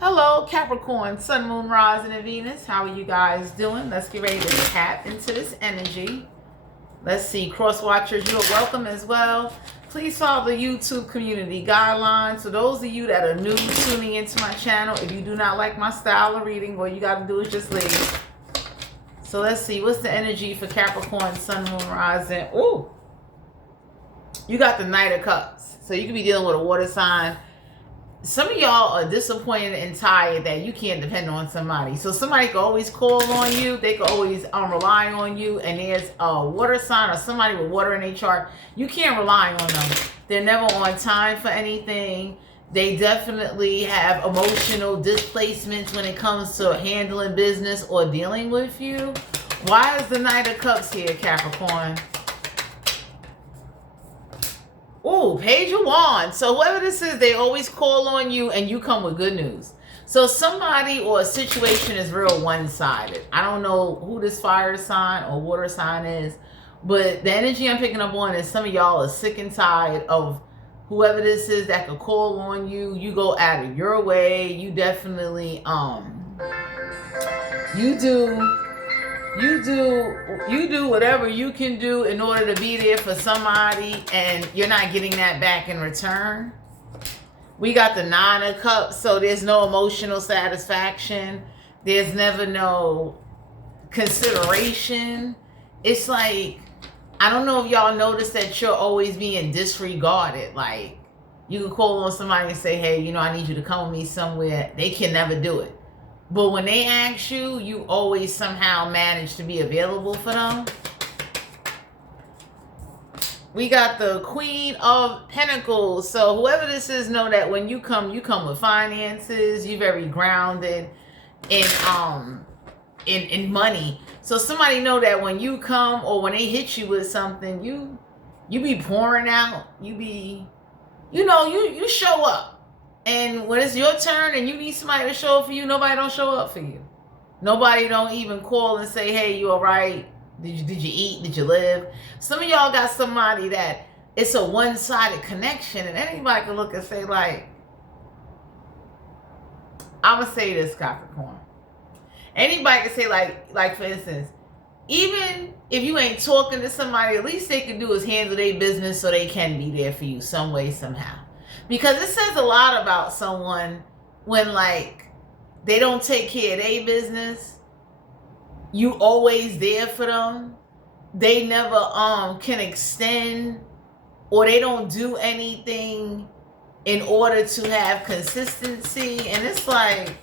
Hello, Capricorn, Sun, Moon, Rising, and Venus. How are you guys doing? Let's get ready to tap into this energy. Let's see. Cross watchers, you're welcome as well. Please follow the YouTube community guidelines. So those of you that are new tuning into my channel, if you do not like my style of reading, what you got to do is just leave. So let's see. What's the energy for Capricorn, Sun, Moon, Rising? Ooh. You got the Knight of Cups. So you could be dealing with a water sign. Some of y'all are disappointed and tired that you can't depend on somebody. So somebody can always call on you. They can always rely on you. And there's a water sign or somebody with water in their chart. You can't rely on them. They're never on time for anything. They definitely have emotional displacements when it comes to handling business or dealing with you. Why is the Knight of Cups here, Capricorn? Ooh, Page of Wands. So whoever this is, they always call on you and you come with good news. So somebody or a situation is real one-sided. I don't know who this fire sign or water sign is, but the energy I'm picking up on is some of y'all are sick and tired of whoever this is that could call on you. You go out of your way. You definitely, you do whatever you can do in order to be there for somebody, and you're not getting that back in return. We got the Nine of Cups, so there's no emotional satisfaction. There's never no consideration. It's like, I don't know if y'all notice that you're always being disregarded. Like, you can call on somebody and say, hey, you know, I need you to come with me somewhere. They can never do it. But when they ask you, you always somehow manage to be available for them. We got the Queen of Pentacles. So whoever this is, know that when you come with finances. You're very grounded in money. So somebody know that when you come or when they hit you with something, you be pouring out. You show up. And when it's your turn and you need somebody to show up for you, nobody don't show up for you. Nobody don't even call and say, hey, you all right? Did you eat? Did you live? Some of y'all got somebody that it's a one-sided connection, and anybody can look and say, like, I'm going to say this, Capricorn. Anybody can say, like for instance, even if you ain't talking to somebody, at least they can do is handle their business so they can be there for you some way, somehow. Because it says a lot about someone when, like, they don't take care of their business. You always there for them. They never can extend, or they don't do anything in order to have consistency. And it's like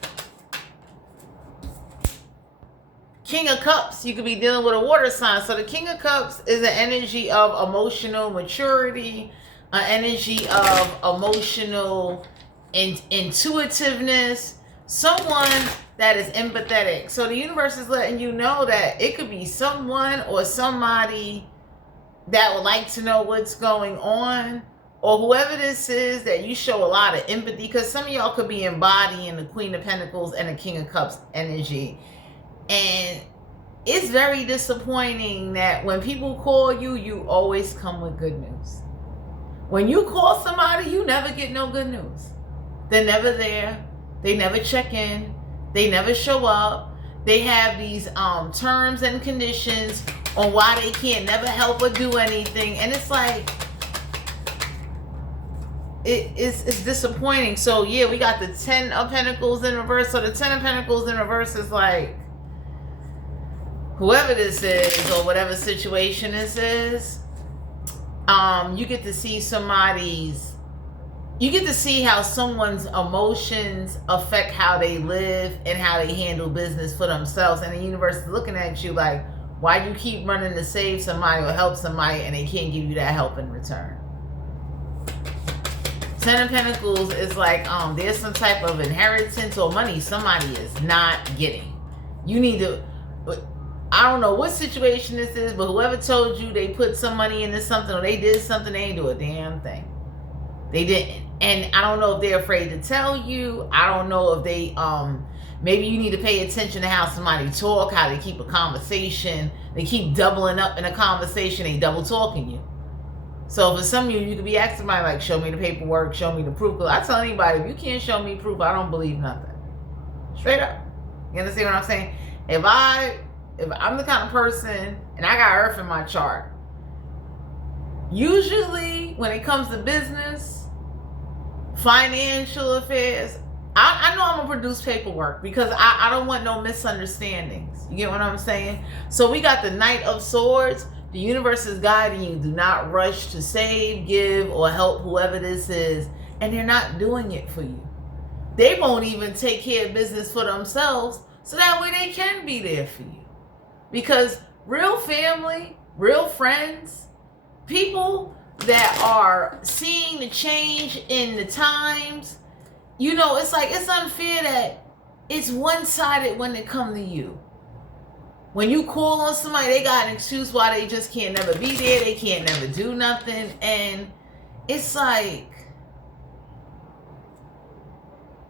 King of Cups. You could be dealing with a water sign. So the King of Cups is an energy of emotional maturity, an energy of emotional intuitiveness, someone that is empathetic. So the universe is letting you know that it could be someone or somebody that would like to know what's going on, or whoever this is, that you show a lot of empathy, because some of y'all could be embodying the Queen of Pentacles and the King of Cups energy. And it's very disappointing that when people call you, you always come with good news. When you call somebody, you never get no good news. They're never there. They never check in. They never show up. They have these terms and conditions on why they can't never help or do anything. And it's like, it's disappointing. So yeah, we got the 10 of Pentacles in reverse. So the 10 of Pentacles in reverse is like, whoever this is or whatever situation this is, you get to see you get to see how someone's emotions affect how they live and how they handle business for themselves. And the universe is looking at you like, why do you keep running to save somebody or help somebody and they can't give you that help in return? 10 of Pentacles is like, there's some type of inheritance or money somebody is not getting. You need to, I don't know what situation this is, but whoever told you they put some money into something or they did something, they ain't do a damn thing. They didn't. And I don't know if they're afraid to tell you. I don't know if they, maybe you need to pay attention to how somebody talk, how they keep a conversation. They keep doubling up in a conversation. They double talking you. So for some of you, you could be asking somebody like, show me the paperwork, show me the proof. Because I tell anybody, if you can't show me proof, I don't believe nothing. Straight up. You understand what I'm saying? If I'm the kind of person, and I got Earth in my chart, usually when it comes to business, financial affairs, I know I'm gonna produce paperwork because I don't want no misunderstandings. You get what I'm saying? So we got the Knight of Swords. The universe is guiding you. Do not rush to save, give, or help whoever this is. And they're not doing it for you. They won't even take care of business for themselves, so that way they can be there for you. Because real family, real friends, people that are seeing the change in the times, you know, it's like, it's unfair that it's one-sided when it comes to you. When you call on somebody, they got an excuse why they just can't never be there. They can't never do nothing. And it's like,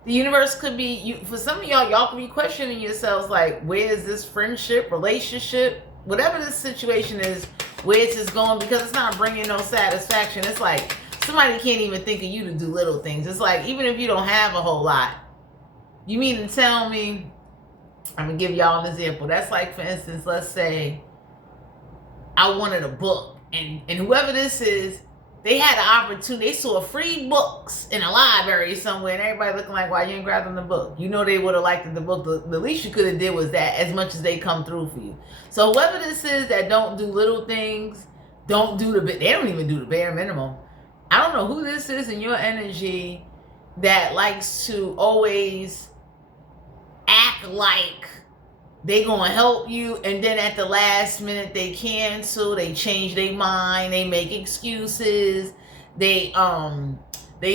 the universe could be, for some of y'all could be questioning yourselves like, where is this friendship, relationship, whatever this situation is, where it's just going, because it's not bringing no satisfaction. It's like, somebody can't even think of you to do little things. It's like, even if you don't have a whole lot, you mean to tell me, I'm going to give y'all an example. That's like, for instance, let's say I wanted a book, and whoever this is, they had an opportunity. They saw free books in a library somewhere, and everybody looking like, why you ain't grabbing the book? You know they would have liked the book. The least you could have did was that, as much as they come through for you. So whoever this is that don't do little things, they don't even do the bare minimum. I don't know who this is in your energy that likes to always act like they gonna help you, and then at the last minute they cancel, they change their mind, they make excuses, they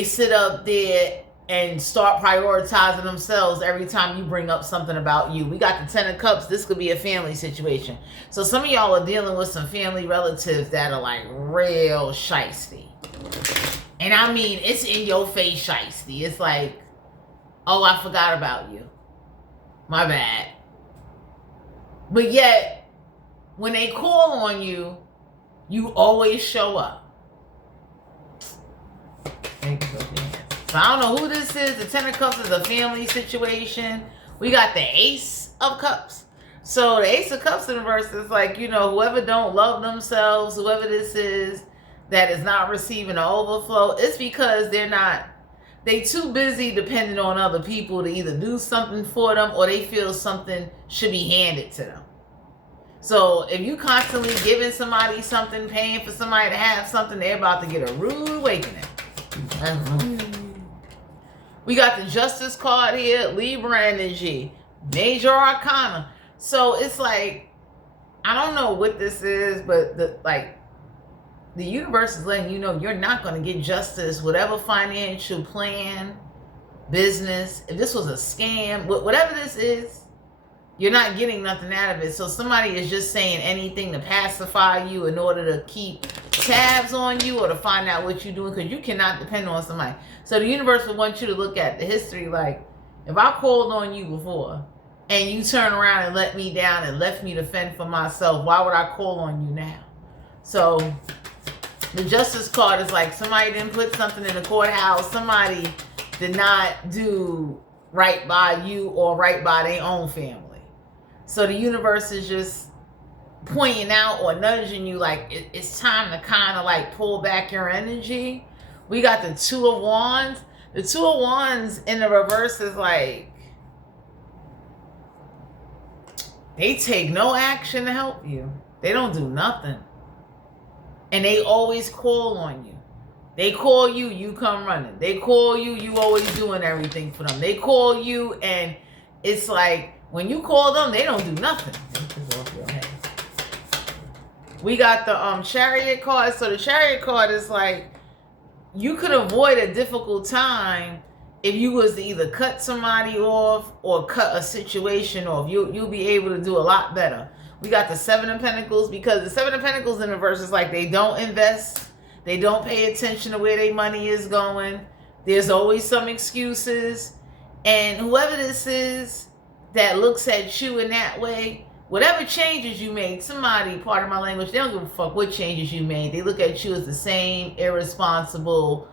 sit up there and start prioritizing themselves every time you bring up something about you. We got the Ten of Cups. This could be a family situation. So some of y'all are dealing with some family relatives that are like real shiesty. And I mean, it's in your face shiesty. It's like, oh, I forgot about you. My bad. But yet, when they call on you, you always show up. Thank you. So I don't know who this is. The Ten of Cups is a family situation. We got the Ace of Cups. So the Ace of Cups in reverse is like, you know, whoever don't love themselves, whoever this is that is not receiving an overflow, it's because they too busy depending on other people to either do something for them, or they feel something should be handed to them. So if you constantly giving somebody something, paying for somebody to have something, they're about to get a rude awakening. We got the Justice card here, Libra energy, Major Arcana. So it's like, I don't know what this is, but the universe is letting you know you're not going to get justice. Whatever financial plan, business, if this was a scam, whatever this is, you're not getting nothing out of it. So somebody is just saying anything to pacify you in order to keep tabs on you or to find out what you're doing, because you cannot depend on somebody. So the universe will want you to look at the history like, if I called on you before and you turn around and let me down and left me to fend for myself, why would I call on you now? So the Justice card is like, somebody didn't put something in the courthouse. Somebody did not do right by you or right by their own family. So the universe is just pointing out or nudging you like, it's time to kind of like pull back your energy. We got the Two of Wands. The Two of Wands in the reverse is like, they take no action to help you. They don't do nothing. And they always call on you. They call you, you come running. They call you, you always doing everything for them. They call you, and it's like, when you call them, they don't do nothing. We got the Chariot card. So the Chariot card is like, you could avoid a difficult time if you was to either cut somebody off or cut a situation off. You'll be able to do a lot better. We got the Seven of Pentacles, because the Seven of Pentacles in reverse is like, they don't invest. They don't pay attention to where their money is going. There's always some excuses. And whoever this is that looks at you in that way, whatever changes you made, somebody, part of my language, they don't give a fuck what changes you made. They look at you as the same irresponsible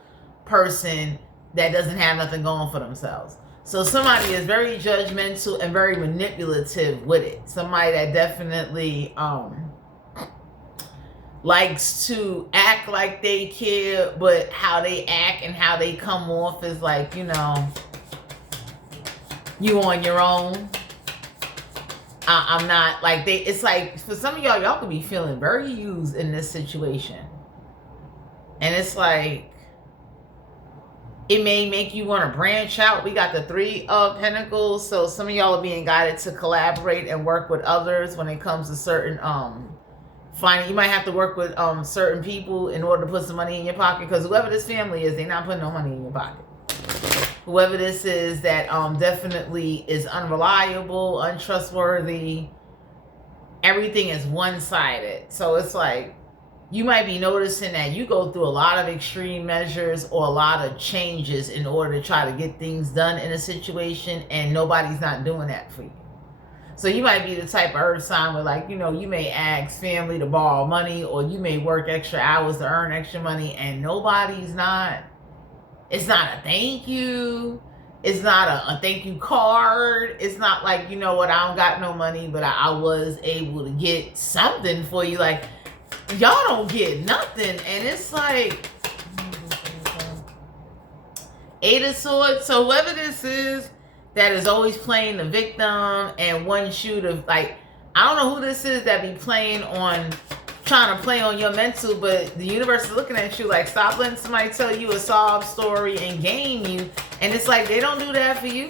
person that doesn't have nothing going for themselves. So somebody is very judgmental and very manipulative with it. Somebody that definitely likes to act like they care, but how they act and how they come off is like, you know, you on your own. I'm not like they. It's like for some of y'all could be feeling very used in this situation, and it's like it may make you want to branch out. We got the 3 of Pentacles, so some of y'all are being guided to collaborate and work with others when it comes to certain you might have to work with certain people in order to put some money in your pocket, because whoever this family is, they're not putting no money in your pocket. Whoever this is that definitely is unreliable, untrustworthy, everything is one-sided. So it's like you might be noticing that you go through a lot of extreme measures or a lot of changes in order to try to get things done in a situation, and nobody's not doing that for you. So you might be the type of earth sign where, like, you know, you may ask family to borrow money, or you may work extra hours to earn extra money, and nobody's not. It's not a thank you. It's not a thank you card. It's not like, you know what, I don't got no money, but I was able to get something for you. Like, y'all don't get nothing. And it's like 8 of Swords. So whoever this is that is always playing the victim and wants you to, like, I don't know who this is that be playing on, trying to play on your mental, but the universe is looking at you like, stop letting somebody tell you a sob story and game you. And it's like, they don't do that for you.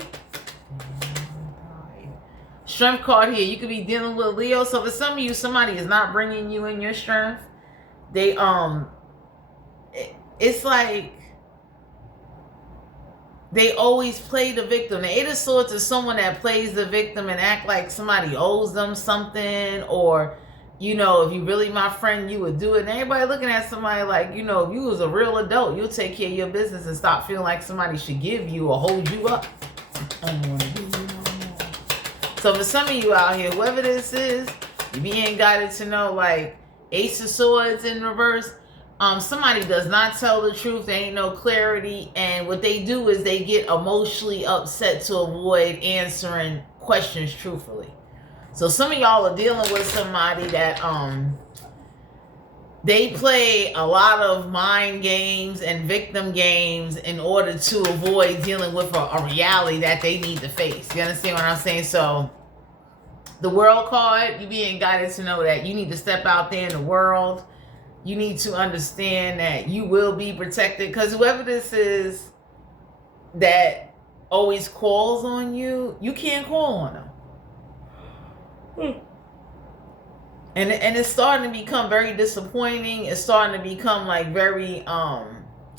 Strength card here. You could be dealing with Leo. So for some of you, somebody is not bringing you in your strength. They, it's like they always play the victim. The 8 of Swords is someone that plays the victim and act like somebody owes them something, or, you know, if you really my friend, you would do it. And everybody looking at somebody like, you know, if you was a real adult, you'll take care of your business and stop feeling like somebody should give you or hold you up. I don't want to give you no more. So for some of you out here, whoever this is, you're being guided to know, like, Ace of Swords in reverse. Somebody does not tell the truth. There ain't no clarity. And what they do is they get emotionally upset to avoid answering questions truthfully. So some of y'all are dealing with somebody that they play a lot of mind games and victim games in order to avoid dealing with a reality that they need to face. You understand what I'm saying? So the World card, you being guided to know that you need to step out there in the world. You need to understand that you will be protected, because whoever this is that always calls on you, you can't call on them. And it's starting to become very disappointing. It's starting to become like very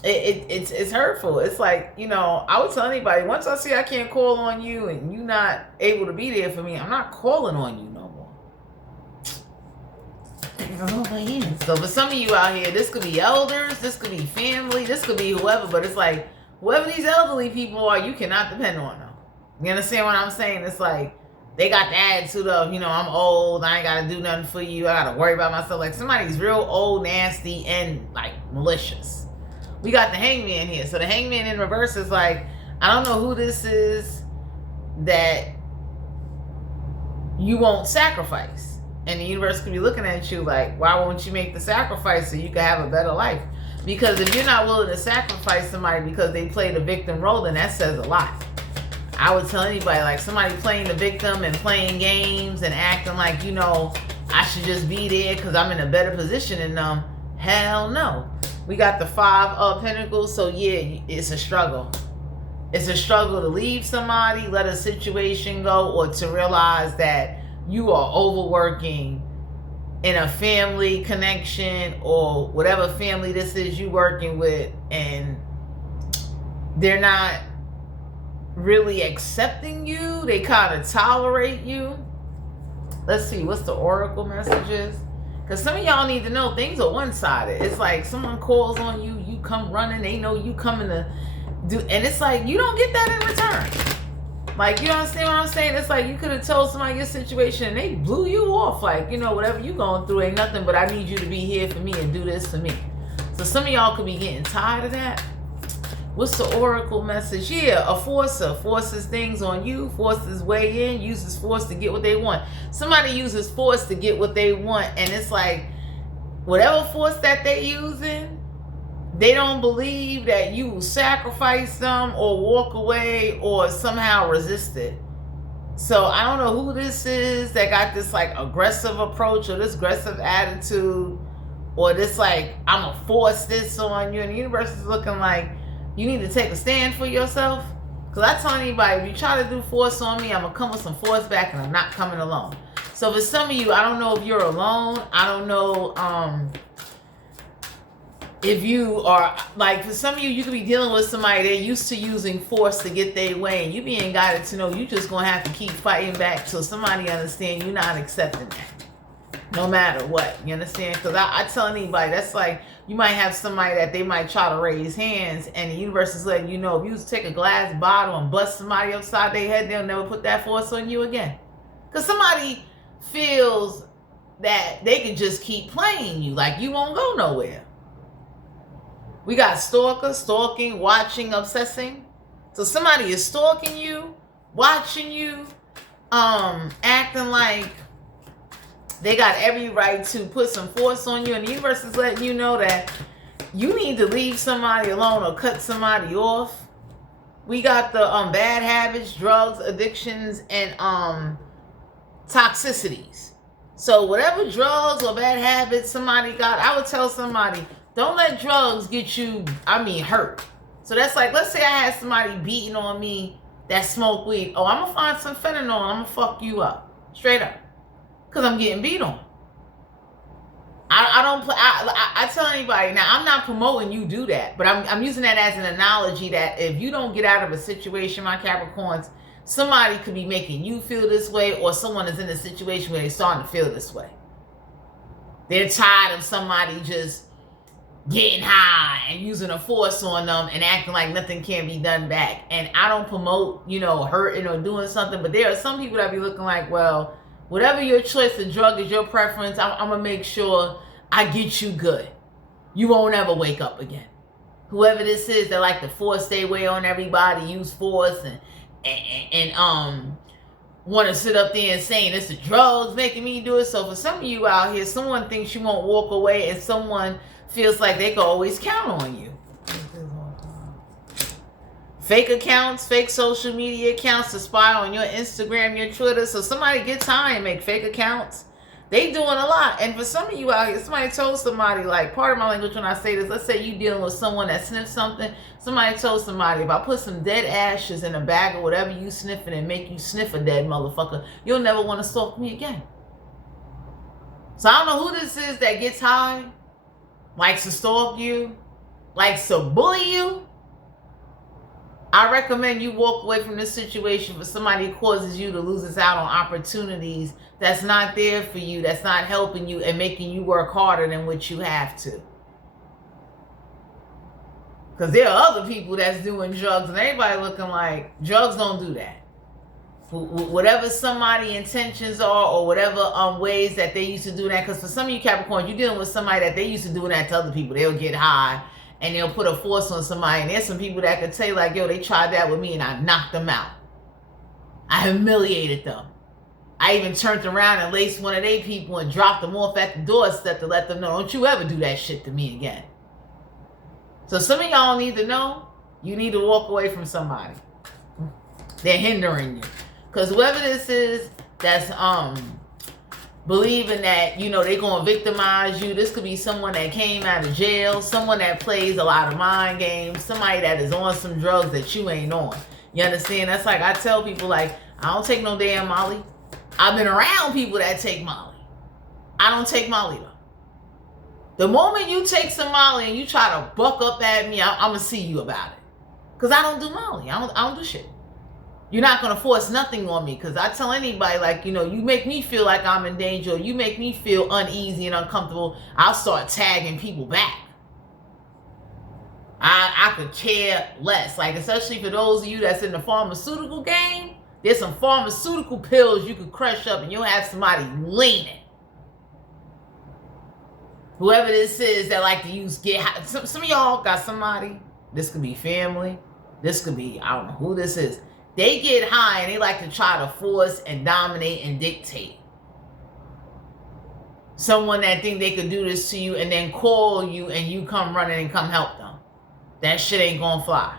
it's hurtful. It's like, you know, I would tell anybody, once I see I can't call on you and you not able to be there for me, I'm not calling on you no more. So for some of you out here, this could be elders, this could be family, this could be whoever, but it's like, whoever these elderly people are, you cannot depend on them. You understand what I'm saying? It's like, they got the attitude of, you know, I'm old, I ain't got to do nothing for you, I got to worry about myself. Like, somebody's real old, nasty, and, like, malicious. We got the Hangman here. So the Hangman in reverse is like, I don't know who this is that you won't sacrifice. And the universe could be looking at you like, why won't you make the sacrifice so you can have a better life? Because if you're not willing to sacrifice somebody because they play the victim role, then that says a lot. I would tell anybody, like, somebody playing the victim and playing games and acting like, you know, I should just be there because I'm in a better position than them. Hell no. We got the 5 of Pentacles. So yeah, it's a struggle. It's a struggle to leave somebody, let a situation go, or to realize that you are overworking in a family connection or whatever family this is you working with, and they're not really accepting you. They kind of tolerate you. Let's see, what's the oracle messages? Because some of y'all need to know things are one-sided. It's like someone calls on you, you come running, they know you coming to do, and it's like you don't get that in return. Like, you understand what I'm saying? It's like you could have told somebody your situation and they blew you off. Like, you know, whatever you going through ain't nothing, but I need you to be here for me and do this for me. So some of y'all could be getting tired of that. What's the oracle message? Yeah, a forcer forces things on you, forces way in, uses force to get what they want. Somebody uses force to get what they want, and it's like, whatever force that they're using, they don't believe that you will sacrifice them or walk away or somehow resist it. So I don't know who this is that got this like aggressive approach or this aggressive attitude or this like, I'm gonna force this on you. And the universe is looking like, you need to take a stand for yourself. Because I tell anybody, if you try to do force on me, I'm gonna come with some force back and I'm not coming alone. So for some of you, I don't know if you're alone. I don't know if you are, like, for some of you, you could be dealing with somebody, they're used to using force to get their way, and you being guided to know you just gonna have to keep fighting back till somebody understand you're not accepting that, no matter what. You understand? Because I tell anybody, that's like, you might have somebody that they might try to raise hands, and the universe is letting you know, if you take a glass bottle and bust somebody upside their head, they'll never put that force on you again. Because somebody feels that they can just keep playing you, like you won't go nowhere. We got stalker, stalking, watching, obsessing. So somebody is stalking you, watching you, acting like they got every right to put some force on you. And the universe is letting you know that you need to leave somebody alone or cut somebody off. We got the bad habits, drugs, addictions, and toxicities. So whatever drugs or bad habits somebody got, I would tell somebody, don't let drugs get you, hurt. So that's like, let's say I had somebody beating on me that smoke weed. Oh, I'm going to find some fentanyl and I'm going to fuck you up. Straight up. Because I'm getting beat on. I tell anybody, now I'm not promoting you do that, but I'm using that as an analogy that if you don't get out of a situation, my Capricorns, somebody could be making you feel this way, or someone is in a situation where they're starting to feel this way. They're tired of somebody just getting high and using a force on them and acting like nothing can be done back. And I don't promote, hurting or doing something, but there are some people that be looking like, well, whatever your choice of drug is your preference, I'm going to make sure I get you good. You won't ever wake up again. Whoever this is that like to force their way on everybody, use force and want to sit up there and saying it's the drugs making me do it. So for some of you out here, someone thinks you won't walk away and someone feels like they can always count on you. Fake accounts, fake social media accounts to spy on your Instagram, your Twitter. So somebody gets high and make fake accounts. They doing a lot. And for some of you out here, somebody told somebody, like, part of my language when I say this, let's say you dealing with someone that sniffs something. Somebody told somebody, if I put some dead ashes in a bag or whatever you sniffing and make you sniff a dead motherfucker, you'll never want to stalk me again. So I don't know who this is that gets high, likes to stalk you, likes to bully you. I recommend you walk away from this situation for somebody who causes you to lose out on opportunities that's not there for you, that's not helping you and making you work harder than what you have to. Because there are other people that's doing drugs and everybody looking like drugs don't do that. Whatever somebody's intentions are or whatever ways that they used to do that. Because for some of you Capricorns, you're dealing with somebody that they used to do that to other people. They'll get high and they'll put a force on somebody. And there's some people that could tell you like, yo, they tried that with me and I knocked them out. I humiliated them. I even turned around and laced one of their people and dropped them off at the doorstep to let them know, don't you ever do that shit to me again. So some of y'all need to know, you need to walk away from somebody. They're hindering you. Because whoever this is that's believing that, they're going to victimize you. This could be someone that came out of jail, someone that plays a lot of mind games, somebody that is on some drugs that you ain't on. You understand? That's like I tell people, like, I don't take no damn Molly. I've been around people that take Molly. I don't take Molly though. The moment you take some Molly and you try to buck up at me, I'm going to see you about it. Because I don't do Molly. I don't do shit. You're not going to force nothing on me. Because I tell anybody, like, you make me feel like I'm in danger. Or you make me feel uneasy and uncomfortable. I'll start tagging people back. I could care less. Like, especially for those of you that's in the pharmaceutical game, there's some pharmaceutical pills you could crush up and you'll have somebody leaning. Whoever this is that like to use get high. Some of y'all got somebody This could be family. This could be, I don't know who this is. They get high and they like to try to force and dominate and dictate. Someone that think they could do this to you and then call you and you come running and come help them. That shit ain't gonna fly.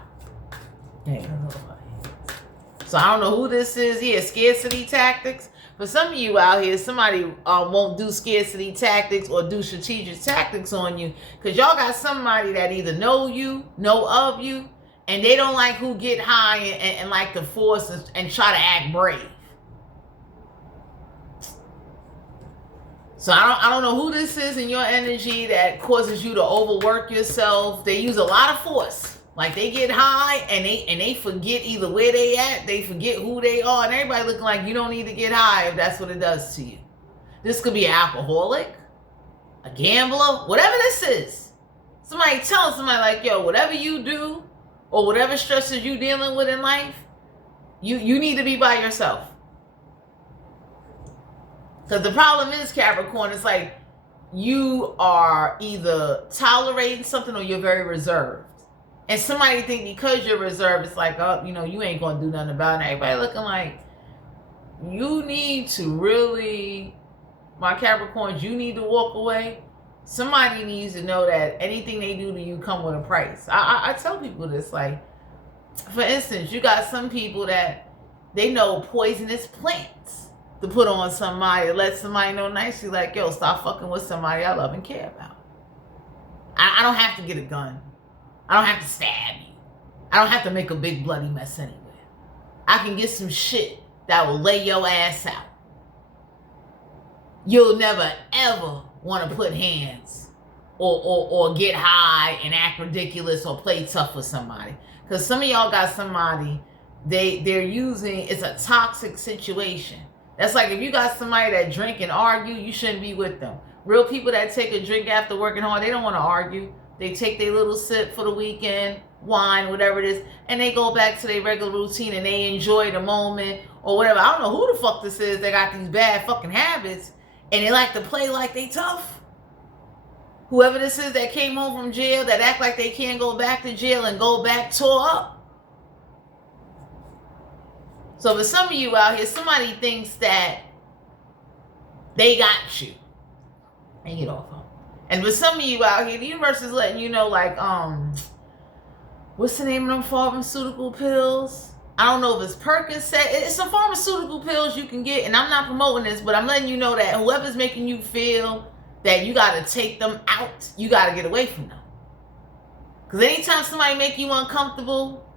So I don't know who this is. Yeah, scarcity tactics. For some of you out here, somebody won't do scarcity tactics or do strategic tactics on you because y'all got somebody that either know you, know of you, and they don't like who get high and like to force and try to act brave. So I don't know who this is in your energy that causes you to overwork yourself. They use a lot of force. Like they get high and they forget either where they at, they forget who they are, and everybody looking like you don't need to get high if that's what it does to you. This could be an alcoholic, a gambler, whatever this is. Somebody telling somebody like, yo, whatever you do or whatever stresses you dealing with in life, you need to be by yourself. Because the problem is, Capricorn, it's like you are either tolerating something or you're very reserved. And somebody think because you're reserved, it's like, oh, you know, you ain't going to do nothing about it. And everybody looking like, you need to really, my Capricorns, you need to walk away. Somebody needs to know that anything they do to you come with a price. I tell people this, like, for instance, you got some people that they know poisonous plants to put on somebody, let somebody know nicely, like, yo, stop fucking with somebody I love and care about. I don't have to get a gun. I don't have to stab you. I don't have to make a big bloody mess anywhere. I can get some shit that will lay your ass out. You'll never ever want to put hands or get high and act ridiculous or play tough with somebody. Because some of y'all got somebody, they're using, it's a toxic situation. That's like if you got somebody that drink and argue, you shouldn't be with them. Real people that take a drink after working hard, they don't want to argue. They take their little sip for the weekend, wine, whatever it is, and they go back to their regular routine and they enjoy the moment or whatever. I don't know who the fuck this is. They got these bad fucking habits and they like to play like they tough. Whoever this is that came home from jail that act like they can't go back to jail and go back tore up. So for some of you out here, somebody thinks that they got you. And get off of them. And for some of you out here, the universe is letting you know, like, what's the name of them pharmaceutical pills? I don't know if it's Percocet. It's some pharmaceutical pills you can get, and I'm not promoting this, but I'm letting you know that whoever's making you feel that you got to take them out, you got to get away from them. Because anytime somebody make you uncomfortable,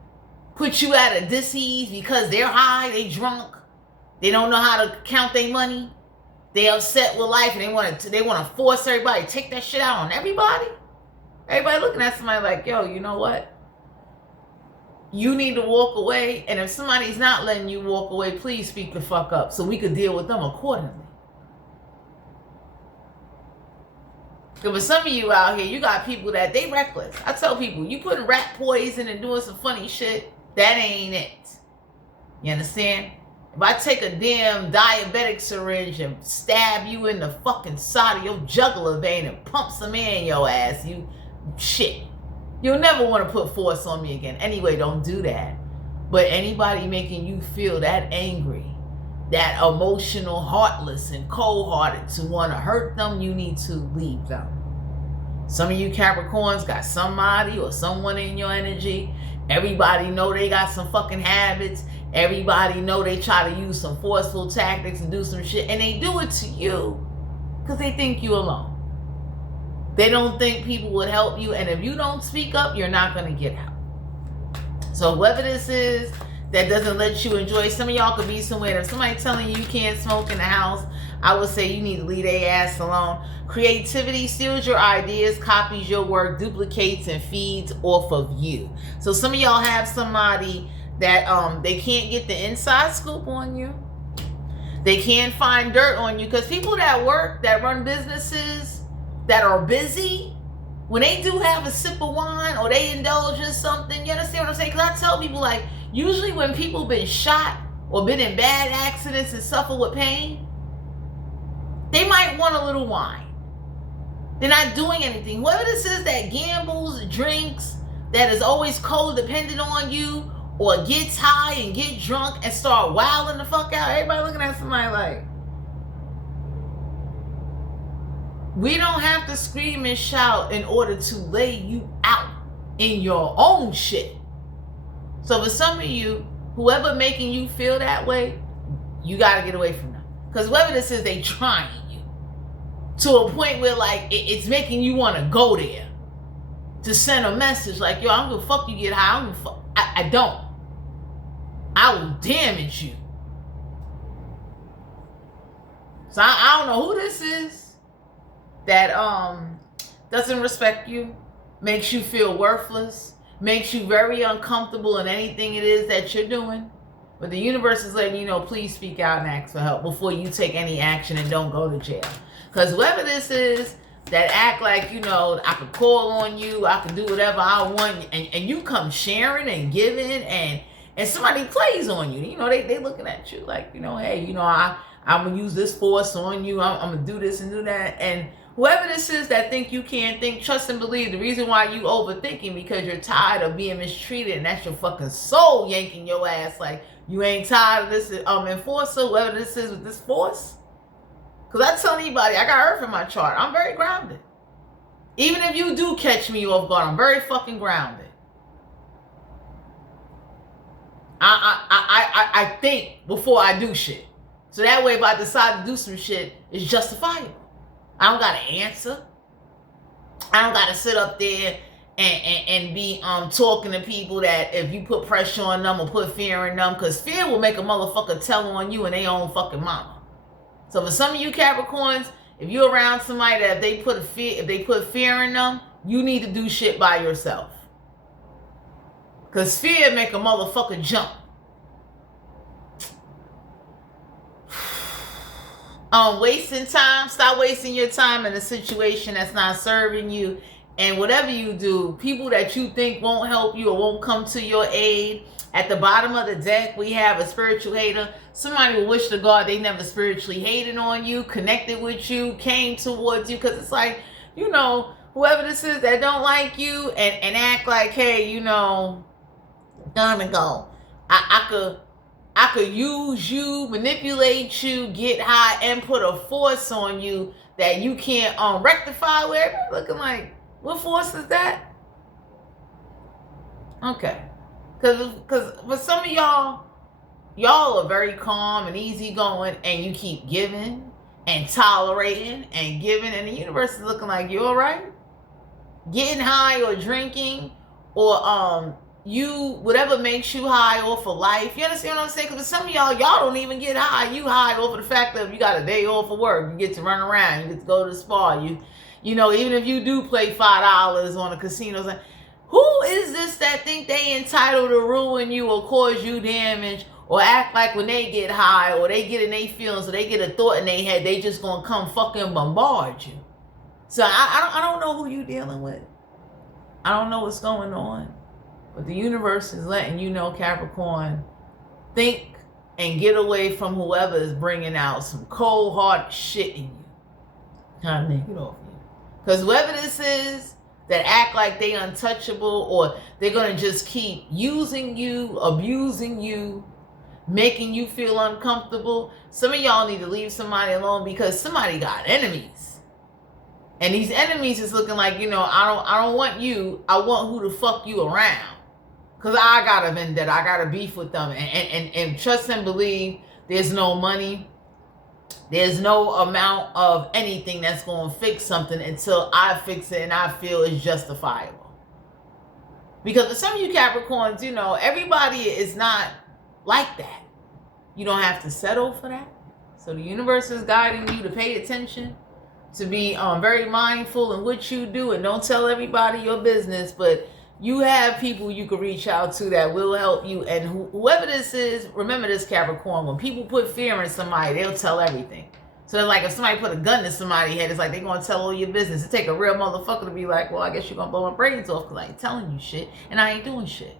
put you at a dis-ease because they're high, they drunk, they don't know how to count their money, they upset with life, and they want to force everybody to take that shit out on everybody. Everybody looking at somebody like, yo, you know what? You need to walk away, and if somebody's not letting you walk away, please speak the fuck up so we could deal with them accordingly. Because for some of you out here, you got people that they reckless. I tell people, you putting rat poison and doing some funny shit, that ain't it. You understand? If I take a damn diabetic syringe and stab you in the fucking side of your jugular vein and pump some air in your ass, you shit. You'll never want to put force on me again. Anyway, don't do that. But anybody making you feel that angry, that emotional, heartless, and cold-hearted to want to hurt them, you need to leave them. Some of you Capricorns got somebody or someone in your energy. Everybody know they got some fucking habits. Everybody know they try to use some forceful tactics and do some shit. And they do it to you because they think you alone. They don't think people would help you. And if you don't speak up, you're not going to get help. So whoever this is that doesn't let you enjoy, some of y'all could be somewhere. If somebody telling you you can't smoke in the house, I would say you need to leave their ass alone. Creativity steals your ideas, copies your work, duplicates and feeds off of you. So some of y'all have somebody that they can't get the inside scoop on you. They can't find dirt on you. Because people that work, that run businesses, that are busy, when they do have a sip of wine or they indulge in something, you understand what I'm saying? Because I tell people, like, usually when people been shot or been in bad accidents and suffer with pain, they might want a little wine. They're not doing anything. Whoever this is that gambles, drinks, that is always codependent on you, or gets high and get drunk and start wilding the fuck out. Everybody looking at somebody like, we don't have to scream and shout in order to lay you out in your own shit. So for some of you, whoever making you feel that way, you got to get away from them. Because whoever this is, they trying you to a point where like it's making you want to go there to send a message like, yo, I'm gonna fuck you get high. I'm gonna fuck. I don't. I will damage you. So I don't know who this is that doesn't respect you, makes you feel worthless, makes you very uncomfortable in anything it is that you're doing. But the universe is letting you know, please speak out and ask for help before you take any action and don't go to jail. Because whoever this is that act like, you know, I could call on you, I can do whatever I want, and you come sharing and giving, and somebody plays on you. You know, they looking at you like, you know, hey, you know, I'm going to use this force on you. I'm going to do this and do that. And whoever this is that think you can't think, trust and believe. The reason why you overthinking because you're tired of being mistreated, and that's your fucking soul yanking your ass like, you ain't tired of this enforcer, whoever this is with this force. Because I tell anybody, I got Earth in my chart. I'm very grounded. Even if you do catch me off guard, I'm very fucking grounded. I think before I do shit. So that way, if I decide to do some shit, it's justifiable. I don't got to answer. I don't got to sit up there and be talking to people that if you put pressure on them or put fear in them, because fear will make a motherfucker tell on you and their own fucking mama. So for some of you Capricorns, if you're around somebody that if they put fear in them, you need to do shit by yourself. Because fear make a motherfucker jump. Wasting time. Stop wasting your time in a situation that's not serving you. And whatever you do, people that you think won't help you or won't come to your aid. At the bottom of the deck, we have a spiritual hater. Somebody will wish to God they never spiritually hated on you, connected with you, came towards you. Because it's like, you know, whoever this is that don't like you and act like, hey, you know, gonna go. I could use you, manipulate you, get high, and put a force on you that you can't rectify. Where everybody's looking like, what force is that? Okay. Because for some of y'all are very calm and easygoing, and you keep giving and tolerating and giving, and the universe is looking like, you all right? Getting high or drinking or whatever makes you high off of life. You understand what I'm saying? Because some of y'all don't even get high. You high off of the fact that you got a day off of work. You get to run around. You get to go to the spa. You know, even if you do play $5 on a casino, who is this that think they entitled to ruin you or cause you damage or act like when they get high or they get in their feelings or they get a thought in their head, they just gonna come fucking bombard you? So I don't know who you dealing with. I don't know what's going on. But the universe is letting you know, Capricorn, think and get away from whoever is bringing out some cold-hearted shit in you. Time to make it off you. Because whoever this is that act like they untouchable or they're going to just keep using you, abusing you, making you feel uncomfortable, some of y'all need to leave somebody alone because somebody got enemies. And these enemies is looking like, you know, I don't want you. I want who to fuck you around. Because I got a vendetta. I got a beef with them. And trust and believe there's no money. There's no amount of anything that's going to fix something until I fix it and I feel it's justifiable. Because for some of you Capricorns, you know, everybody is not like that. You don't have to settle for that. So the universe is guiding you to pay attention, to be very mindful in what you do, and don't tell everybody your business, but you have people you can reach out to that will help you. And whoever this is, remember this, Capricorn, when people put fear in somebody, they'll tell everything. So it's like if somebody put a gun to somebody's head, it's like they're going to tell all your business. It take a real motherfucker to be like, well, I guess you're going to blow my brains off because I ain't telling you shit and I ain't doing shit.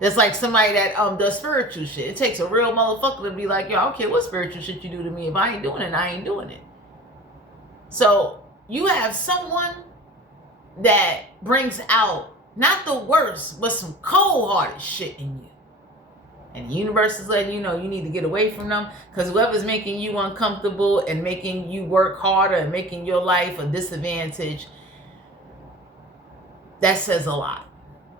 That's like somebody that does spiritual shit. It takes a real motherfucker to be like, yo, I don't care what spiritual shit you do to me. If I ain't doing it, I ain't doing it. So you have someone that brings out Not the worst, but some cold-hearted shit in you. And the universe is letting you know you need to get away from them, because whoever's making you uncomfortable and making you work harder and making your life a disadvantage, that says a lot,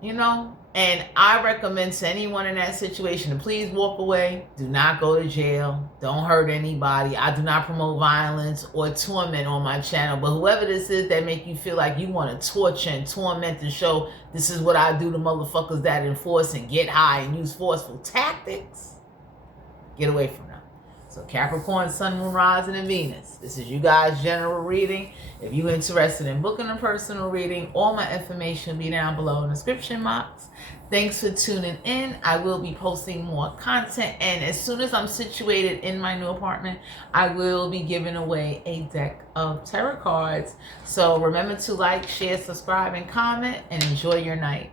you know? And I recommend to anyone in that situation to please walk away. Do not go to jail. Don't hurt anybody. I do not promote violence or torment on my channel. But whoever this is that make you feel like you want to torture and torment to show this is what I do to motherfuckers that enforce and get high and use forceful tactics, get away from them. So Capricorn, Sun, Moon, Rising, and Venus. This is you guys' general reading. If you're interested in booking a personal reading, all my information will be down below in the description box. Thanks for tuning in. I will be posting more content, and as soon as I'm situated in my new apartment, I will be giving away a deck of tarot cards. So remember to like, share, subscribe, and comment, and enjoy your night.